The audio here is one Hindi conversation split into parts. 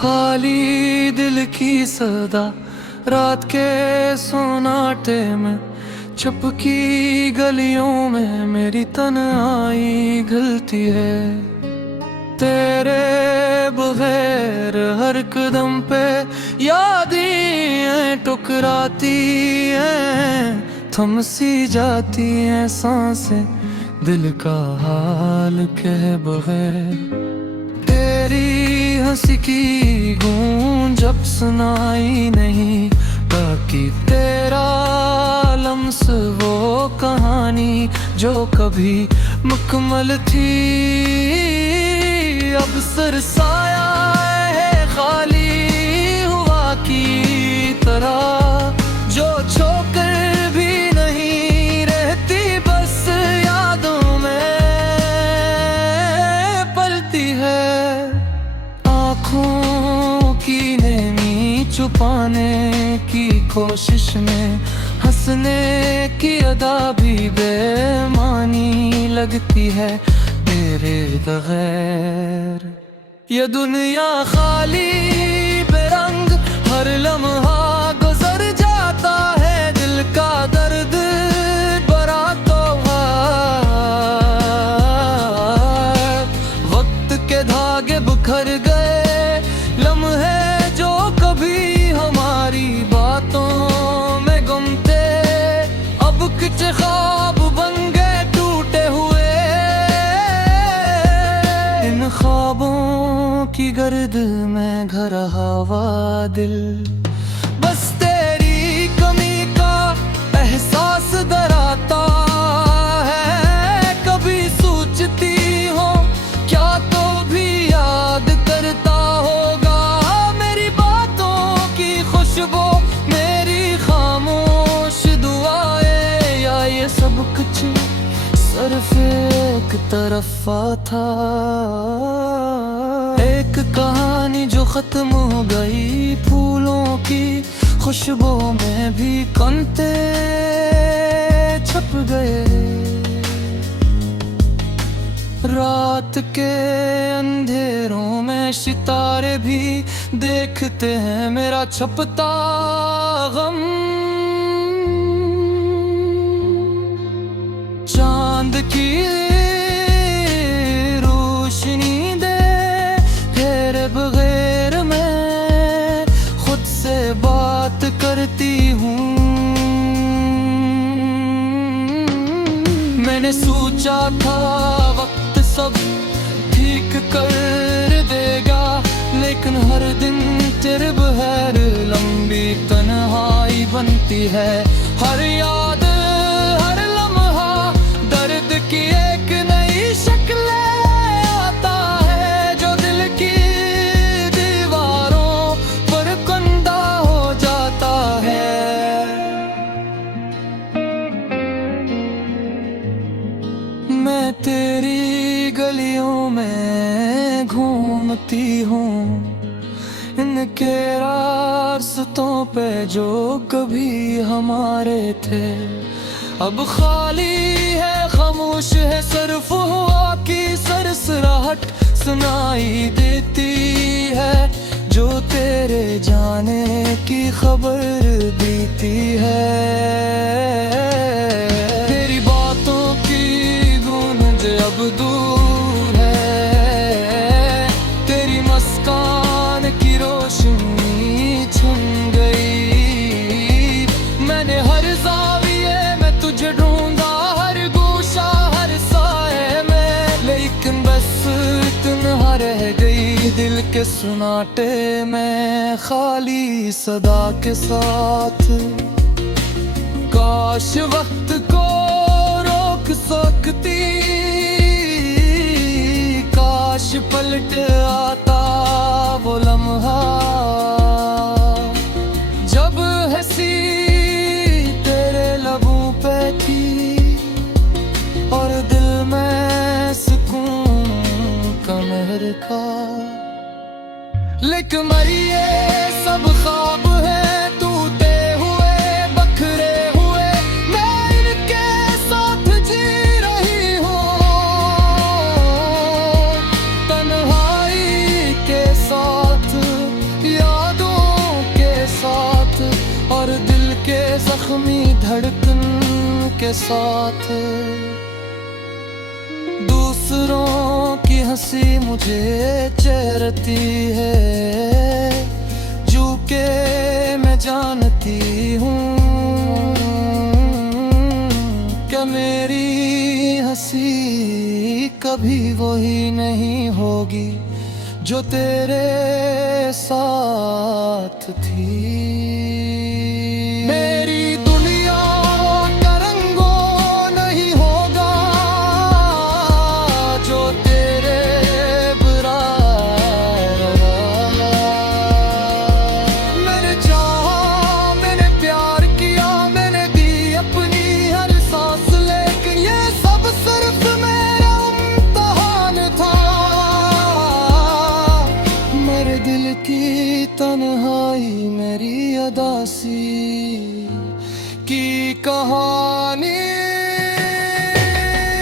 खाली दिल की सदा रात के सोनाटे में, चुपकी गलियों में मेरी तन्हाई घुलती है। तेरे बगैर हर कदम पे यादें टुकराती हैं, थम सी जाती हैं सांसें दिल का हाल कह बगैर। तेरी हंसी की गूंज अब सुनाई नहीं, बाकी तेरा लम्स वो कहानी जो कभी मुकम्मल थी। अब सरसाया है खाली हुआ की तरह, जो छोकर भी नहीं रहती, बस यादों में पलती है। आँखों की नेमी छुपाने की कोशिश में हंसने की अदा भी बेमानी लगती है तेरे बगैर। ये दुनिया खाली बेरंग, हर लम्हा गुजर जाता है, दिल का दर्द बरा तो वक्त के धागे बिखर गए, लम्हे जो कभी हमारी बातों में गुम थे, अब कुछ ख्वाब बन गए टूटे हुए। इन ख्वाबों की गर्द में घर हवा दिल, बस तेरी कमी का एहसास डराता है। कभी सोचती हो क्या तो भी याद करता होगा, मेरी बातों की खुशबू, मेरी खामोश दुआएं, या ये सब कुछ सिर्फ एक तरफा था। एक कहानी जो खत्म हो गई, फूलों की खुशबू में भी कंते छप गए। रात के अंधेरों में सितारे भी देखते हैं मेरा छपता गम। चांद की रोशनी दे तेरे बगैर मैं खुद से बात करती हूँ। मैंने सोचा था वक्त सब ठीक कर देगा, लेकिन हर दिन तेरे बगैर लंबी तन्हाई बनती है। हर याद हर लम्हा दर्द की एक नई शक्ल आता है, जो दिल की दीवारों पर कंधा हो जाता है। मैं तेरी गलियों में घूमती हूँ, इनके रास्तों पे जो कभी हमारे थे, अब खाली है, खामोश है, सिर्फ हवा की सरसराहट सुनाई देती है, जो तेरे जाने की खबर देती है। तेरी बातों की गूंज अब दूर है, तेरी मुस्कान की रोशनी छुन गई। मैंने हर जाविये में तुझे ढूंढा, हर गोशा हर साए में, लेकिन बस इतना रह गई दिल के सुनाटे में, खाली सदा के साथ। काश वक्त को रोक सकती, काश पलट आता वो लम्हा, जब हंसी तेरे लबों पे थी और दिल में सुकून का महर का। लेकिन मरिए सब ख्वाब है टूटे हुए बखरे हुए, मैं इनके साथ जी रही हूँ, तन्हाई के साथ। जख्मी धड़कन के साथ। दूसरों की हंसी मुझे चेरती है, जो के मैं जानती हूँ कि मेरी हंसी कभी वही नहीं होगी जो तेरे साथ थी। मेरी दुनिया का रंगों नहीं होगा जो तेरे बराबर। मैंने चाहा, मैंने प्यार किया, मैंने दी अपनी हर सांस, लेकिन ये सब सिर्फ मेरा इम्तिहान था। मेरे दिल की तन्हाई, मेरी अदासी की कहानी।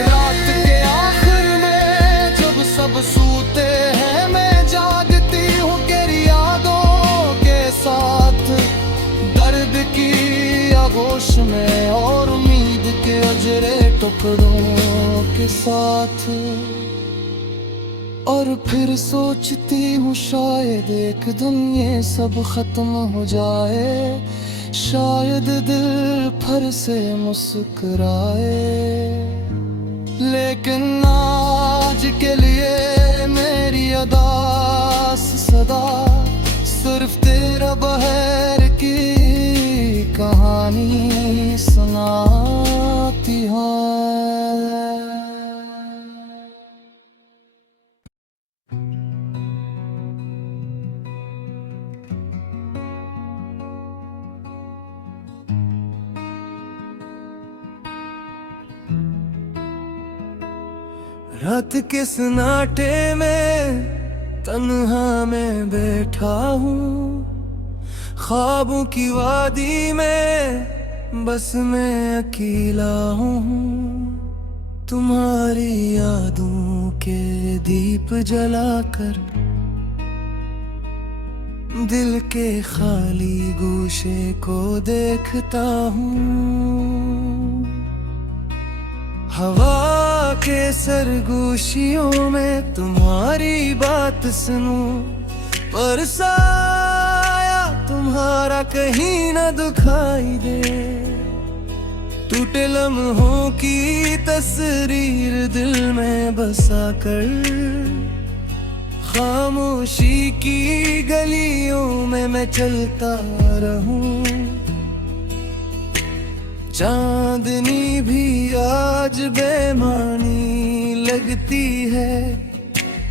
रात के आखिर में जब सब सोते हैं, मैं जागती हूँ तेरी यादों के साथ, दर्द की आगोश में और उम्मीद के अजरे टुकड़ों के साथ। और फिर सोचती हूँ शायद एक दिन ये सब खत्म हो जाए, शायद दिल फिर से मुस्कुराए। लेकिन आज के लिए मेरी अदास सदा सिर्फ तेरा बहर की कहानी सुनाती है। रात के सन्नाटे में तन्हा मैं बैठा हूँ, ख्वाबों की वादी में बस मैं अकेला हूँ। तुम्हारी यादों के दीप जलाकर दिल के खाली गोशे को देखता हूँ। हवा के सरगोशियों में तुम्हारी बात सुनूं, पर साया तुम्हारा कहीं न दिखाई दे। टूटे लम्हों की तस्वीर दिल में बसा कर, खामोशी की गलियों में मैं चलता रहूं। चांदनी भी आज बेमानी लगती है,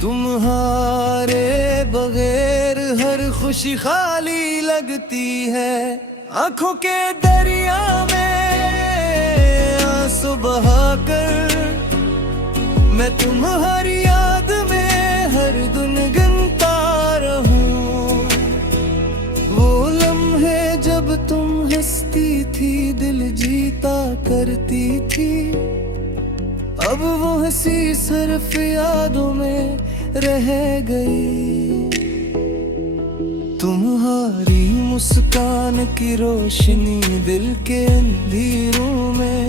तुम्हारे बगैर हर खुशी खाली लगती है। आंखों के दरिया में आंसू बहाकर मैं तुम्हारी याद में हर दिन गिनता रहूं। वो लम्हे जब तुम हंसती थी, दिल जीता करती थी, अब वो हंसी सिर्फ यादों में रह गई। तुम्हारी मुस्कान की रोशनी दिल के अंधेरों में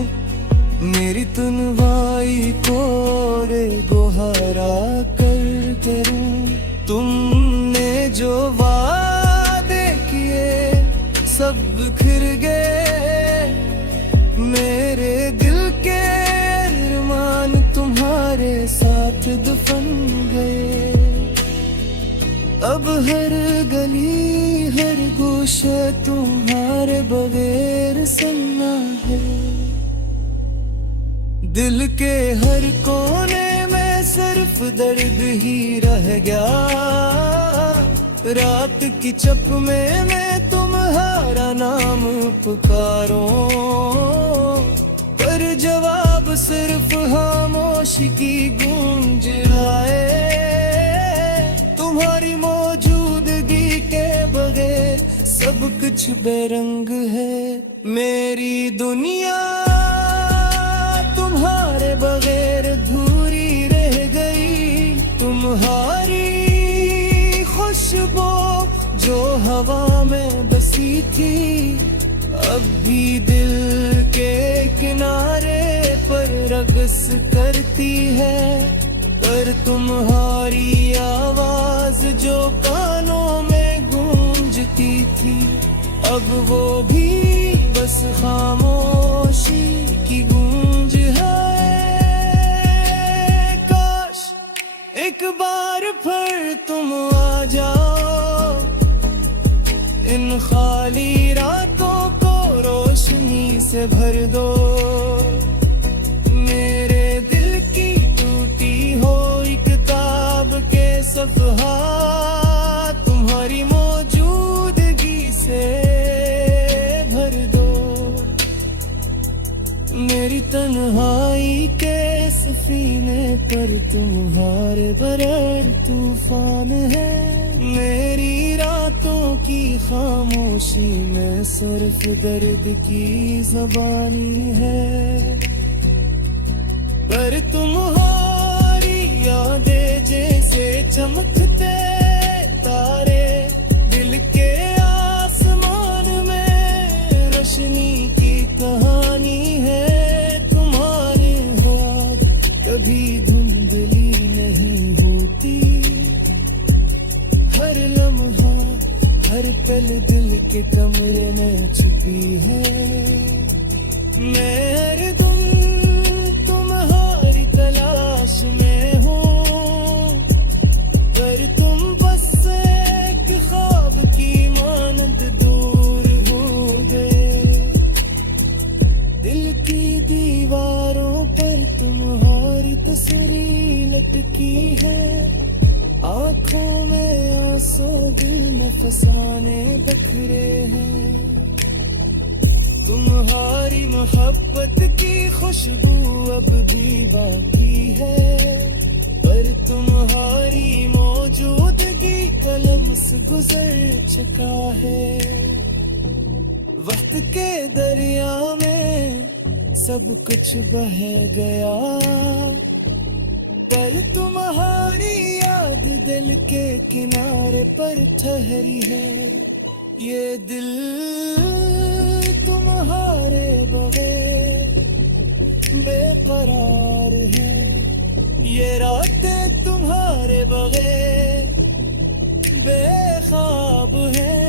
मेरी तन्हाई को रे गुहारा करते रहूं। तुमने जो वादे किए सब बिखर गए, मेरे दिल के अरमान तुम्हारे साथ दफन गए। अब हर गली हर गोशा तुम्हारे बगैर सन्ना है। दिल के हर कोने में सिर्फ दर्द ही रह गया। रात की चप में मैं तुम्हारा नाम पुकारूं, पर जवाब सिर्फ खामोशी की गूंज आए। तुम्हारी मौजूदगी के बगैर सब कुछ बेरंग है। मेरी दुनिया तुम्हारे बगैर अधूरी रह गई। तुम्हारी खुशबू जो हवा में बसी थी, अब भी दिल के किनारे पर रक़्स करती है, पर तुम्हारी आवाज जो कानों में गूंजती थी, अब वो भी बस खामोशी की गूंज है। काश एक बार फिर तुम आ जाओ, इन खाली रातों को रोशनी से भर दो। मेरे दिल की टूटी हुई किताब के सफ़हा तुम्हारी मौजूदगी से भर दो। मेरी तन्हाई के सफीने पर तुम्हारे बगैर तूफान है। मेरी रातों की खामोशी में सिर्फ दर्द की ज़बानी है, पर तुम्हारी यादें जैसे चमकते तारे, दिल के आसमान में रोशनी की कहानी है। तुम्हारे हाथ कभी धुंधली नहीं होती, हर लम्हा हर पल दिल के कमरे में छुपी है। मैं हर दम तुम्हारी तलाश में हूँ, पर तुम बस एक ख्वाब की मानंद दूर हो गए। दिल की दीवारों पर तुम्हारी तस्वीर लटकी है, आँखों में आंसू दिल में फसाने बखरे हैं। तुम्हारी मोहब्बत की खुशबू अब भी बाकी है, पर तुम्हारी मौजूदगी कलम से गुजर चुका है। वक्त के दरिया में सब कुछ बह गया, पर तुम्हारी याद दिल के किनारे पर ठहरी है। ये दिल तुम्हारे बगैर बेकरार है, ये रातें तुम्हारे बगैर बेख्वाब है।